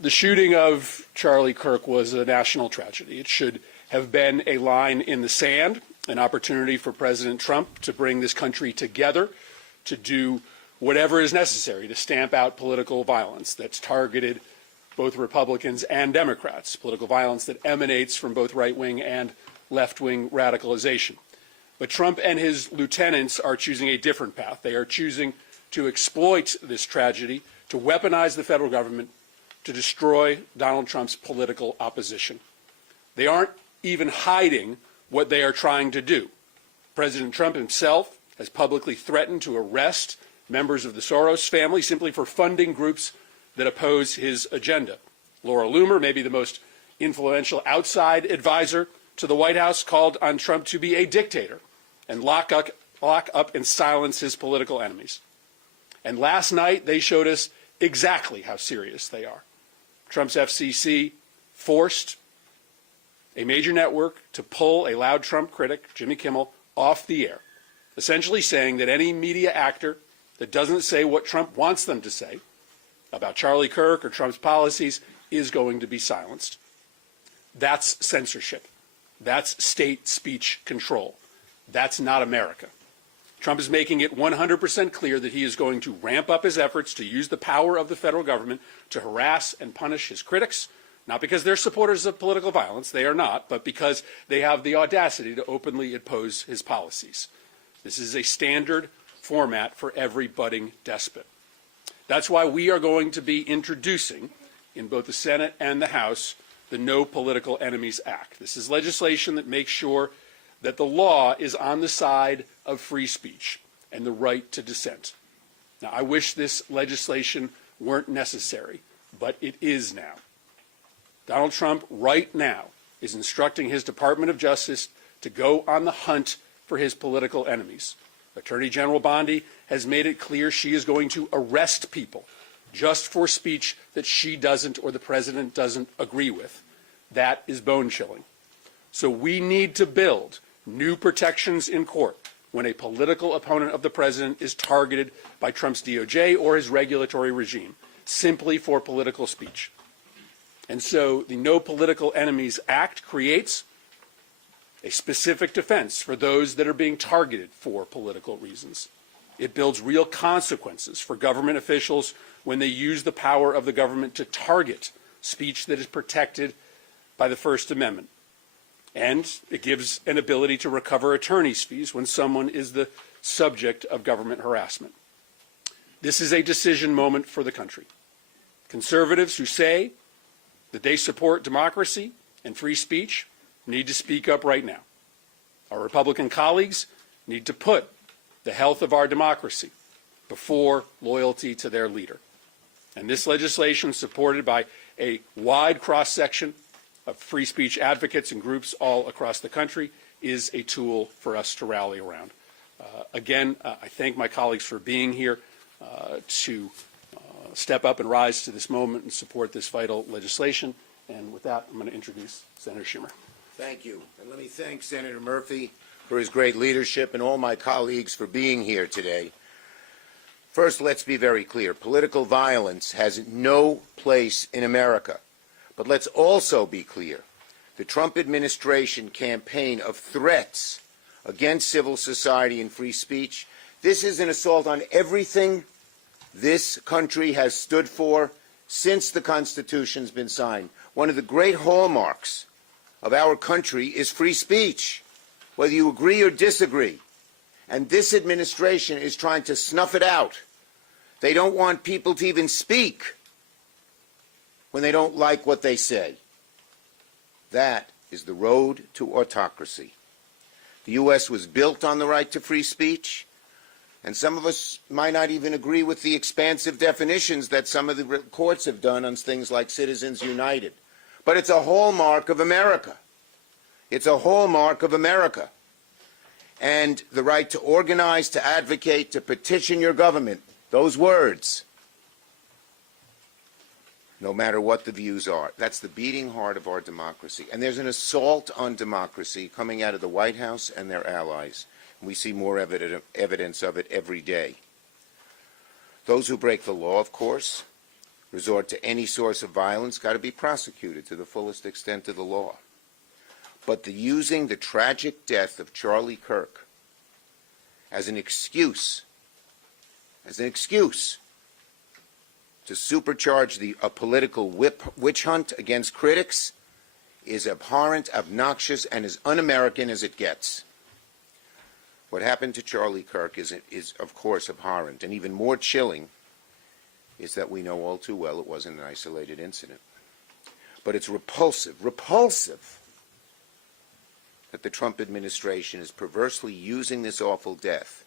The shooting of Charlie Kirk was a national tragedy. It should have been a line in the sand, an opportunity for President Trump to bring this country together, to do whatever is necessary to stamp out political violence that's targeted both Republicans and Democrats, political violence that emanates from both right-wing and left-wing radicalization. But Trump and his lieutenants are choosing a different path. They are choosing to exploit this tragedy, to weaponize the federal government, to destroy Donald Trump's political opposition. They aren't even hiding what they are trying to do. President Trump himself has publicly threatened to arrest members of the Soros family simply for funding groups that oppose his agenda. Laura Loomer, maybe the most influential outside advisor to the White House, called on Trump to be a dictator and lock up and silence his political enemies. And last night, they showed us exactly how serious they are. Trump's FCC forced a major network to pull a loud Trump critic, Jimmy Kimmel, off the air, essentially saying that any media actor that doesn't say what Trump wants them to say about Charlie Kirk or Trump's policies is going to be silenced. That's censorship. That's state speech control. That's not America. Trump is making it 100% clear that he is going to ramp up his efforts to use the power of the federal government to harass and punish his critics, not because they're supporters of political violence, they are not, but because they have the audacity to openly oppose his policies. This is a standard format for every budding despot. That's why we are going to be introducing, in both the Senate and the House, the No Political Enemies Act. This is legislation that makes sure that the law is on the side of free speech and the right to dissent. Now, I wish this legislation weren't necessary, but it is now. Donald Trump, right now, is instructing his Department of Justice to go on the hunt for his political enemies. Attorney General Bondi has made it clear she is going to arrest people just for speech that she doesn't or the president doesn't agree with. That is bone-chilling. So we need to build new protections in court when a political opponent of the president is targeted by Trump's DOJ or his regulatory regime, simply for political speech. And so the No Political Enemies Act creates a specific defense for those that are being targeted for political reasons. It builds real consequences for government officials when they use the power of the government to target speech that is protected by the First Amendment. And it gives an ability to recover attorney's fees when someone is the subject of government harassment. This is a decision moment for the country. Conservatives who say that they support democracy and free speech need to speak up right now. Our Republican colleagues need to put the health of our democracy before loyalty to their leader. And this legislation, supported by a wide cross-section of free speech advocates and groups all across the country, is a tool for us to rally around. Again, I thank my colleagues for being here to step up and rise to this moment and support this vital legislation. And with that, I'm going to introduce Senator Schumer. Thank you. And let me thank Senator Murphy for his great leadership and all my colleagues for being here today. First, let's be very clear. Political violence has no place in America. But let's also be clear. The Trump administration campaign of threats against civil society and free speech, this is an assault on everything this country has stood for since the Constitution's been signed. One of the great hallmarks of our country is free speech, whether you agree or disagree. And this administration is trying to snuff it out. They don't want people to even speak when they don't like what they say. That is the road to autocracy. The U.S. was built on the right to free speech, and some of us might not even agree with the expansive definitions that some of the courts have done on things like Citizens United. But it's a hallmark of America. It's a hallmark of America. And the right to organize, to advocate, to petition your government, those words, no matter what the views are. That's the beating heart of our democracy. And there's an assault on democracy coming out of the White House and their allies. We see more evidence of it every day. Those who break the law, of course, resort to any source of violence got to be prosecuted to the fullest extent of the law. But using the tragic death of Charlie Kirk as an excuse to supercharge a political witch hunt against critics is abhorrent, obnoxious, and as un-American as it gets. What happened to Charlie Kirk is of course abhorrent, and even more chilling is that we know all too well it wasn't an isolated incident. But it's repulsive that the Trump administration is perversely using this awful death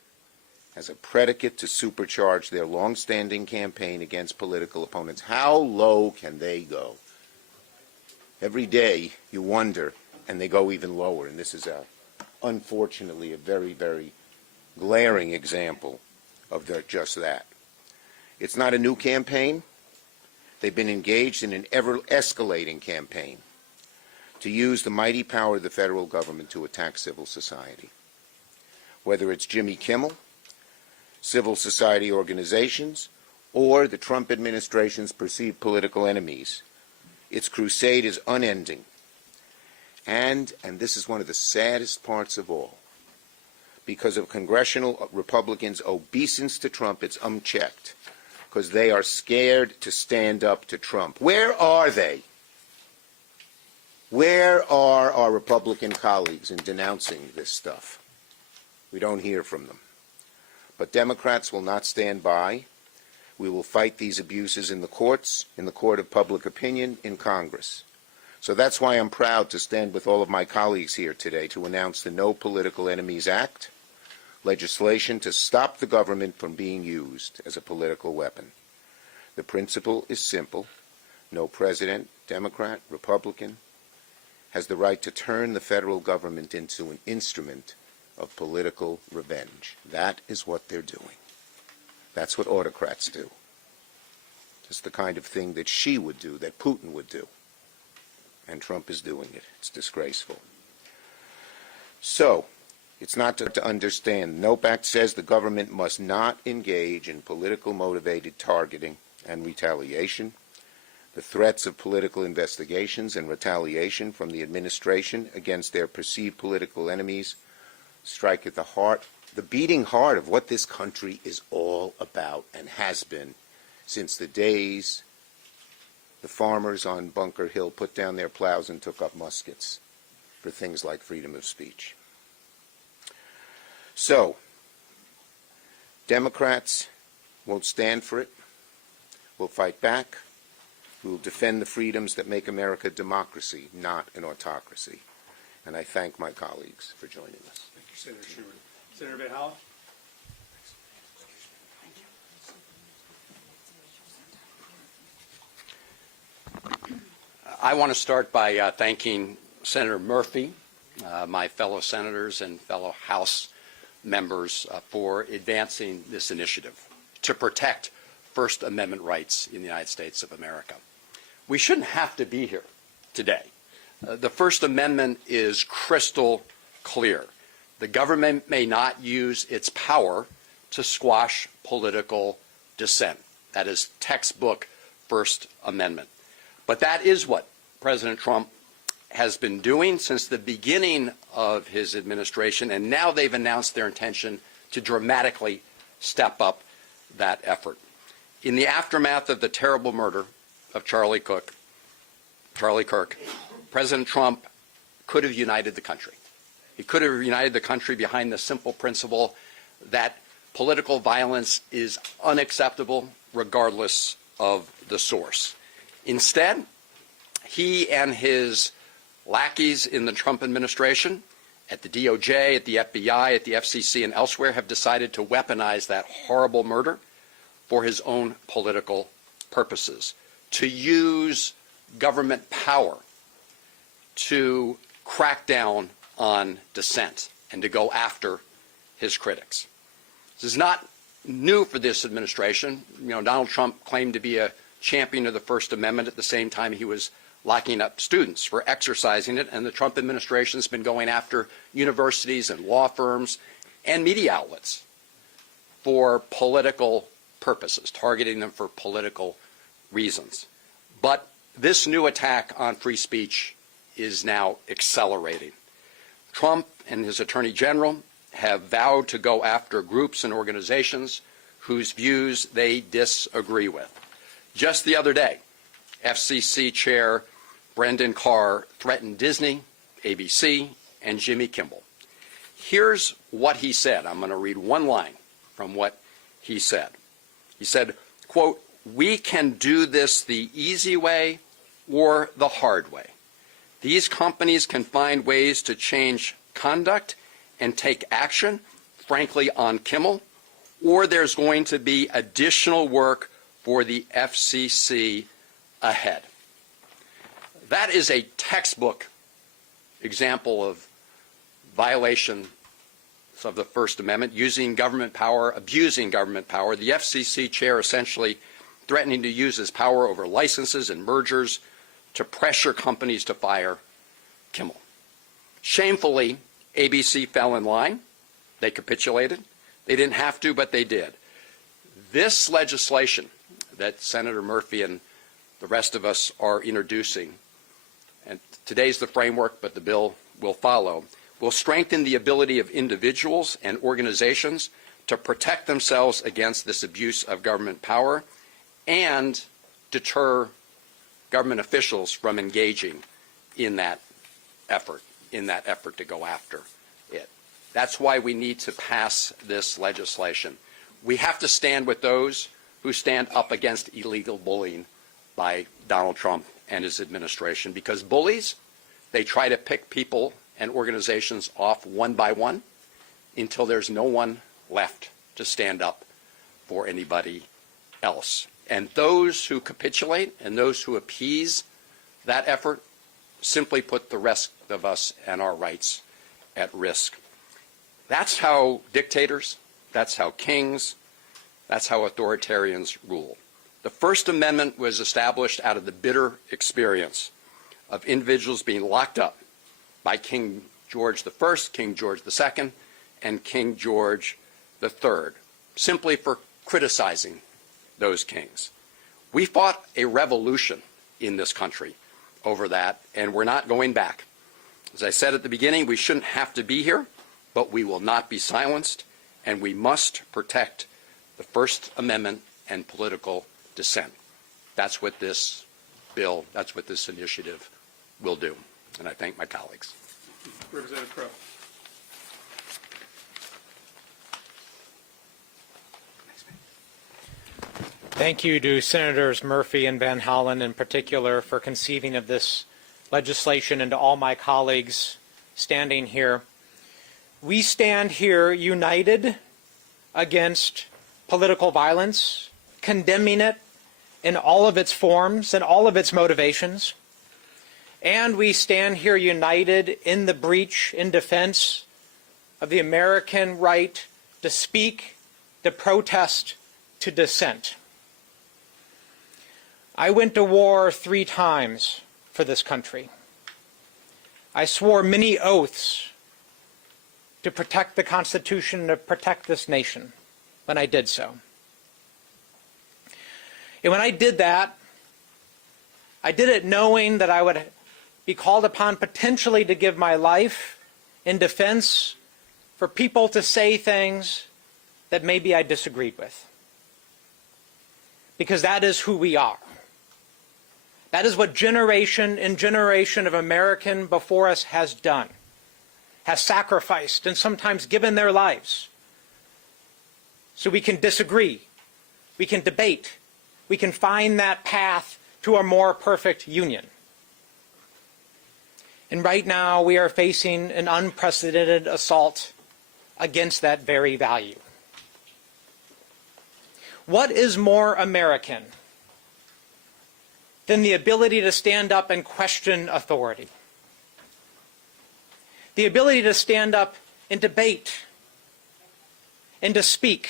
as a predicate to supercharge their long-standing campaign against political opponents. How low can they go? Every day you wonder, and they go even lower, and this is unfortunately a very, very glaring example of just that. It's not a new campaign. They've been engaged in an ever-escalating campaign to use the mighty power of the federal government to attack civil society. Whether it's Jimmy Kimmel, civil society organizations, or the Trump administration's perceived political enemies, its crusade is unending. And this is one of the saddest parts of all, because of congressional Republicans' obeisance to Trump, it's unchecked, because they are scared to stand up to Trump. Where are they? Where are our Republican colleagues in denouncing this stuff? We don't hear from them. But Democrats will not stand by. We will fight these abuses in the courts, in the court of public opinion, in Congress. So that's why I'm proud to stand with all of my colleagues here today to announce the No Political Enemies Act, legislation to stop the government from being used as a political weapon. The principle is simple. No president, Democrat, Republican, has the right to turn the federal government into an instrument of political revenge. That is what they're doing. That's what autocrats do. It's the kind of thing that Xi would do, that Putin would do. And Trump is doing it. It's disgraceful. So, it's not to understand. NOPE Act says the government must not engage in political motivated targeting and retaliation. The threats of political investigations and retaliation from the administration against their perceived political enemies strike at the heart, the beating heart of what this country is all about and has been since the days the farmers on Bunker Hill put down their plows and took up muskets for things like freedom of speech. So, Democrats won't stand for it. We'll fight back. We will defend the freedoms that make America a democracy, not an autocracy. And I thank my colleagues for joining us. Thank you, Senator Schumer. Senator Van Hollen? I want to start by thanking Senator Murphy, my fellow senators and fellow House members for advancing this initiative to protect First Amendment rights in the United States of America. We shouldn't have to be here today. The First Amendment is crystal clear. The government may not use its power to squash political dissent. That is textbook First Amendment. But that is what President Trump has been doing since the beginning of his administration, and now they've announced their intention to dramatically step up that effort. In the aftermath of the terrible murder of Charlie Kirk, President Trump could have united the country. He could have united the country behind the simple principle that political violence is unacceptable regardless of the source. Instead, he and his lackeys in the Trump administration, at the DOJ, at the FBI, at the FCC, and elsewhere, have decided to weaponize that horrible murder for his own political purposes, to use government power to crack down on dissent and to go after his critics. This is not new for this administration. Donald Trump claimed to be a champion of the First Amendment at the same time he was locking up students for exercising it, and the Trump administration has been going after universities and law firms and media outlets for political purposes, targeting them for political reasons. But this new attack on free speech is now accelerating. Trump and his Attorney General have vowed to go after groups and organizations whose views they disagree with. Just the other day, FCC Chair Brendan Carr threatened Disney, ABC, and Jimmy Kimmel. Here's what he said. I'm going to read one line from what he said. He said, quote, "We can do this the easy way or the hard way. These companies can find ways to change conduct and take action, frankly, on Kimmel, or there's going to be additional work for the FCC ahead." That is a textbook example of violation of the First Amendment, using government power, abusing government power. The FCC chair essentially threatening to use his power over licenses and mergers to pressure companies to fire Kimmel. Shamefully, ABC fell in line. They capitulated. They didn't have to, but they did. This legislation that Senator Murphy and the rest of us are introducing, and today's the framework, but the bill will follow, will strengthen the ability of individuals and organizations to protect themselves against this abuse of government power and deter government officials from engaging in that effort to go after it. That's why we need to pass this legislation. We have to stand with those who stand up against illegal bullying by Donald Trump and his administration, because bullies, they try to pick people and organizations off one by one until there's no one left to stand up for anybody else. And those who capitulate and those who appease that effort simply put the rest of us and our rights at risk. That's how dictators, that's how kings, that's how authoritarians rule. The First Amendment was established out of the bitter experience of individuals being locked up by King George I, King George II, and King George III, simply for criticizing those kings. We fought a revolution in this country over that, and we're not going back. As I said at the beginning, we shouldn't have to be here, but we will not be silenced, and we must protect the First Amendment and political dissent. That's what this bill, that's what this initiative will do. And I thank my colleagues. Representative Crow. Thank you to Senators Murphy and Van Hollen in particular for conceiving of this legislation, and to all my colleagues standing here. We stand here united against political violence, condemning it in all of its forms and all of its motivations. And we stand here united in the breach, in defense of the American right to speak, to protest, to dissent. I went to war 3 times for this country. I swore many oaths to protect the Constitution, to protect this nation when I did so. And when I did that, I did it knowing that I would be called upon potentially to give my life in defense for people to say things that maybe I disagreed with. Because that is who we are. That is what generation and generation of American before us has done, has sacrificed and sometimes given their lives. So we can disagree, we can debate, we can find that path to a more perfect union. And right now we are facing an unprecedented assault against that very value. What is more American than the ability to stand up and question authority? The ability to stand up and debate and to speak.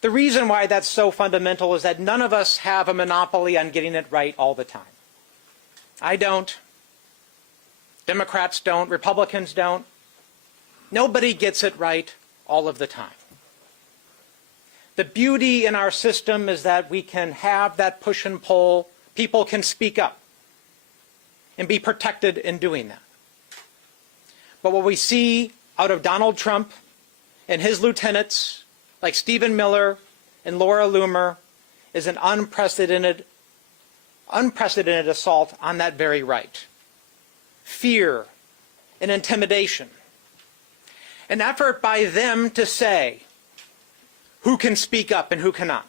The reason why that's so fundamental is that none of us have a monopoly on getting it right all the time. I don't. Democrats don't. Republicans don't. Nobody gets it right all of the time. The beauty in our system is that we can have that push and pull. People can speak up and be protected in doing that. But what we see out of Donald Trump and his lieutenants, like Stephen Miller and Laura Loomer, is an unprecedented assault on that very right. Fear and intimidation. An effort by them to say who can speak up and who cannot.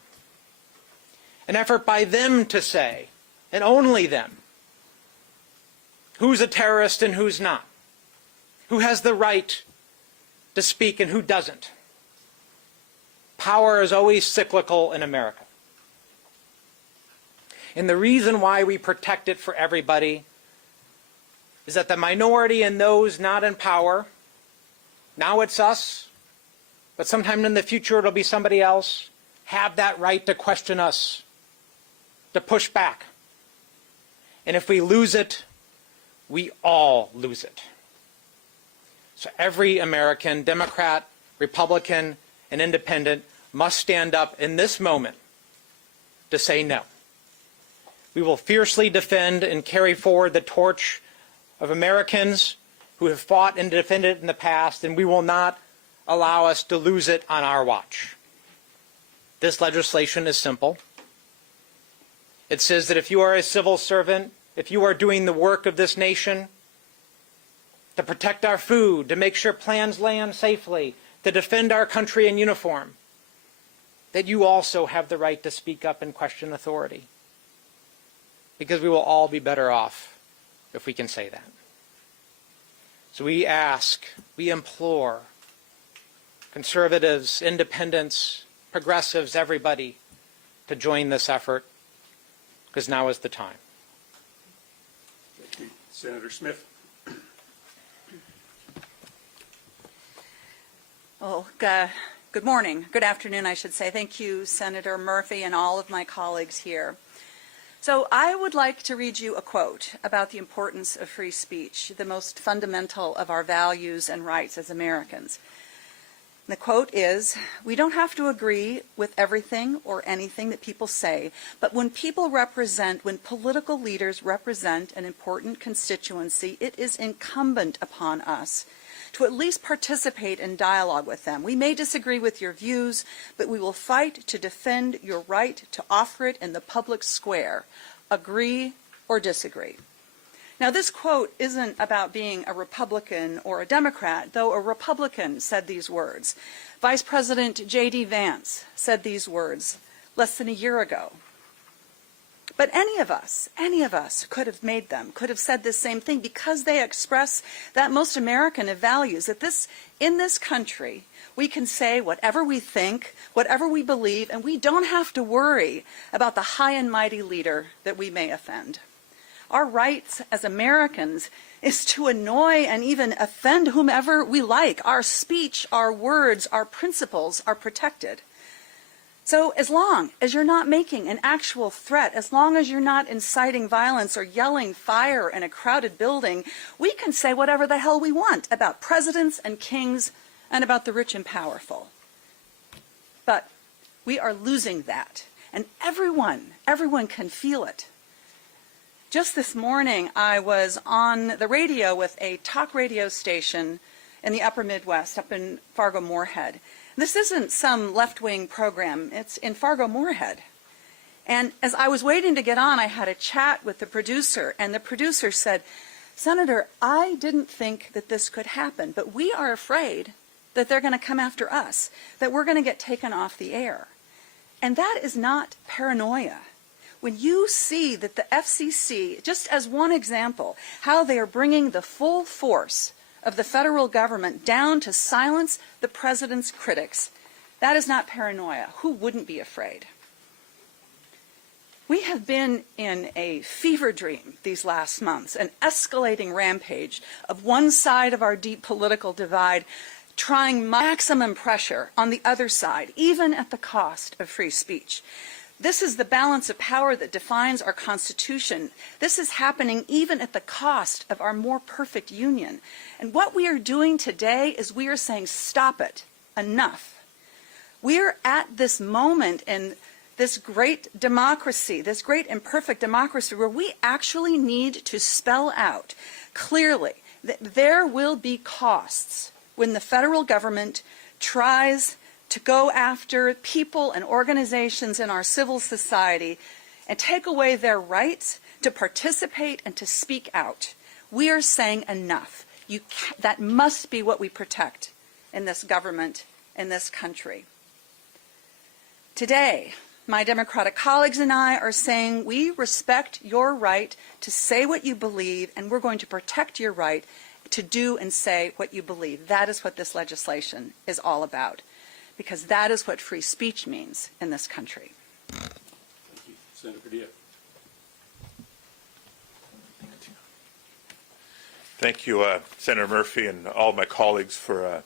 An effort by them to say, and only them, who's a terrorist and who's not. Who has the right to speak and who doesn't. Power is always cyclical in America. And the reason why we protect it for everybody is that the minority and those not in power, now it's us, but sometime in the future it'll be somebody else, have that right to question us, to push back. And if we lose it, we all lose it. So every American, Democrat, Republican, and Independent must stand up in this moment to say no. We will fiercely defend and carry forward the torch of Americans who have fought and defended it in the past, and we will not allow us to lose it on our watch. This legislation is simple. It says that if you are a civil servant, if you are doing the work of this nation, to protect our food, to make sure plans land safely, to defend our country in uniform, that you also have the right to speak up and question authority. Because we will all be better off if we can say that. So we ask, we implore conservatives, independents, progressives, everybody to join this effort, because now is the time. Thank you. Senator Smith. Well, good morning. Good afternoon, I should say. Thank you, Senator Murphy, and all of my colleagues here. So I would like to read you a quote about the importance of free speech, the most fundamental of our values and rights as Americans. The quote is, "We don't have to agree with everything or anything that people say, but when political leaders represent an important constituency, it is incumbent upon us to at least participate in dialogue with them. We may disagree with your views, but we will fight to defend your right to offer it in the public square. Agree or disagree." Now, this quote isn't about being a Republican or a Democrat, though a Republican said these words. Vice President J.D. Vance said these words less than a year ago. But any of us could have made them, could have said this same thing, because they express that most American of values, that in this country, we can say whatever we think, whatever we believe, and we don't have to worry about the high and mighty leader that we may offend. Our rights as Americans is to annoy and even offend whomever we like. Our speech, our words, our principles are protected. So as long as you're not making an actual threat, as long as you're not inciting violence or yelling fire in a crowded building, we can say whatever the hell we want about presidents and kings and about the rich and powerful. But we are losing that, and everyone can feel it. Just this morning, I was on the radio with a talk radio station in the upper Midwest, up in Fargo-Moorhead. This isn't some left-wing program. It's in Fargo-Moorhead. And as I was waiting to get on, I had a chat with the producer, and the producer said, "Senator, I didn't think that this could happen, but we are afraid that they're going to come after us, that we're going to get taken off the air." And that is not paranoia. When you see that the FCC, just as one example, how they are bringing the full force of the federal government down to silence the president's critics, that is not paranoia. Who wouldn't be afraid? We have been in a fever dream these last months, an escalating rampage of one side of our deep political divide trying maximum pressure on the other side, even at the cost of free speech. This is the balance of power that defines our Constitution. This is happening even at the cost of our more perfect union. And what we are doing today is we are saying, stop it, enough. We're at this moment in this great democracy, this great imperfect democracy, where we actually need to spell out clearly that there will be costs when the federal government tries to go after people and organizations in our civil society and take away their rights to participate and to speak out. We are saying enough. That must be what we protect in this government, in this country. Today, my Democratic colleagues and I are saying we respect your right to say what you believe, and we're going to protect your right to do and say what you believe. That is what this legislation is all about, because that is what free speech means in this country. Thank you. Senator Diaz. Thank you, Senator Murphy, and all my colleagues for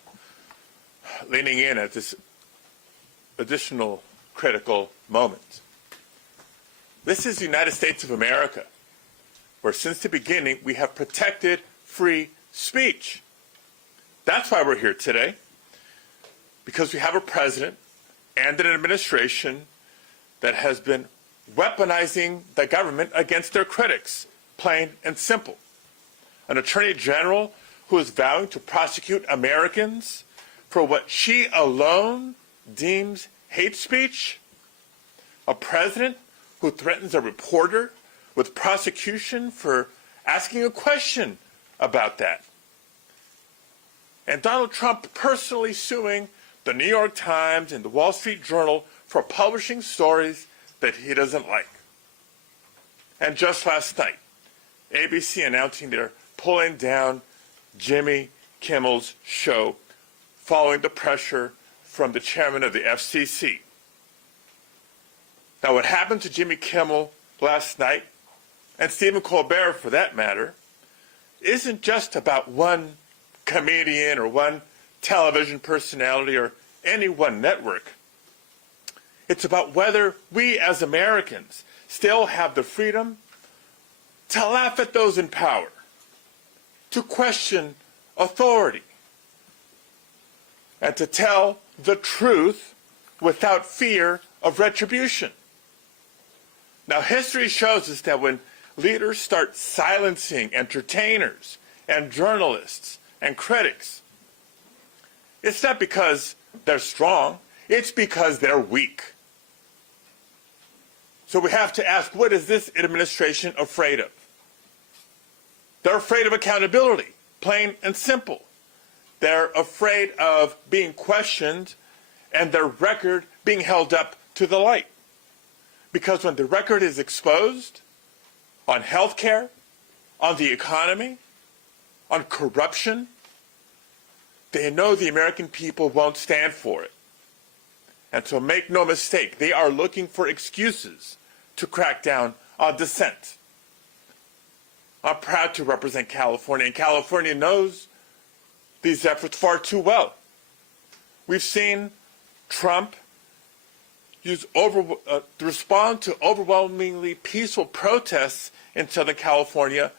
leaning in at this additional critical moment. This is the United States of America, where since the beginning we have protected free speech. That's why we're here today, because we have a president and an administration that has been weaponizing the government against their critics, plain and simple. An attorney general who is vowing to prosecute Americans for what she alone deems hate speech. A president who threatens a reporter with prosecution for asking a question about that. And Donald Trump personally suing the New York Times and the Wall Street Journal for publishing stories that he doesn't like. And just last night, ABC announcing they're pulling down Jimmy Kimmel's show following the pressure from the chairman of the FCC. Now, what happened to Jimmy Kimmel last night, and Stephen Colbert for that matter, isn't just about one comedian or one television personality or any one network. It's about whether we as Americans still have the freedom to laugh at those in power, to question authority, and to tell the truth without fear of retribution. Now, history shows us that when leaders start silencing entertainers and journalists and critics, it's not because they're strong, it's because they're weak. So we have to ask, what is this administration afraid of? They're afraid of accountability, plain and simple. They're afraid of being questioned and their record being held up to the light. Because when the record is exposed on health care, on the economy, on corruption, they know the American people won't stand for it. And so make no mistake, they are looking for excuses to crack down on dissent. I'm proud to represent California, and California knows these efforts far too well. We've seen Trump respond to overwhelmingly peaceful protests in Southern California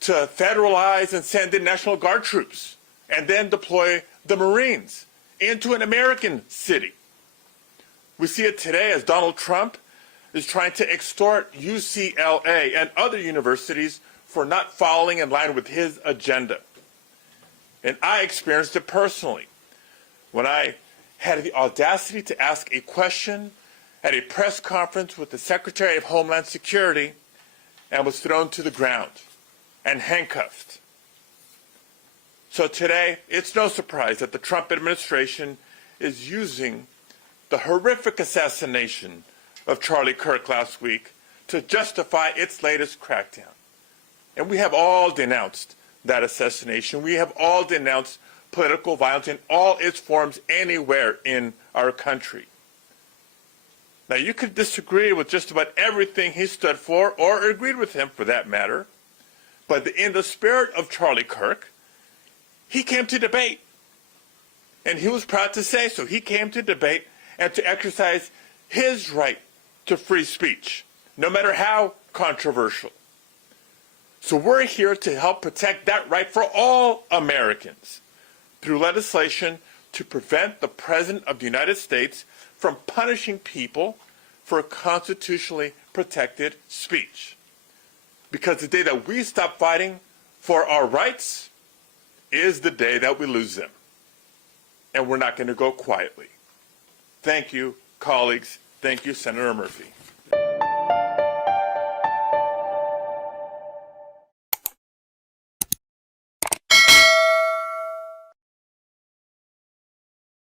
to federalize and send in National Guard troops and then deploy the Marines into an American city. We see it today as Donald Trump is trying to extort UCLA and other universities for not falling in line with his agenda. And I experienced it personally when I had the audacity to ask a question at a press conference with the Secretary of Homeland Security and was thrown to the ground and handcuffed. So today, it's no surprise that the Trump administration is using the horrific assassination of Charlie Kirk last week to justify its latest crackdown. And we have all denounced that assassination. We have all denounced political violence in all its forms anywhere in our country. Now, you could disagree with just about everything he stood for, or agreed with him for that matter, but in the spirit of Charlie Kirk, he came to debate. And he was proud to say so. He came to debate and to exercise his right to free speech, no matter how controversial. So we're here to help protect that right for all Americans through legislation to prevent the President of the United States from punishing people for constitutionally protected speech. Because the day that we stop fighting for our rights is the day that we lose them. And we're not going to go quietly. Thank you, colleagues. Thank you, Senator Murphy.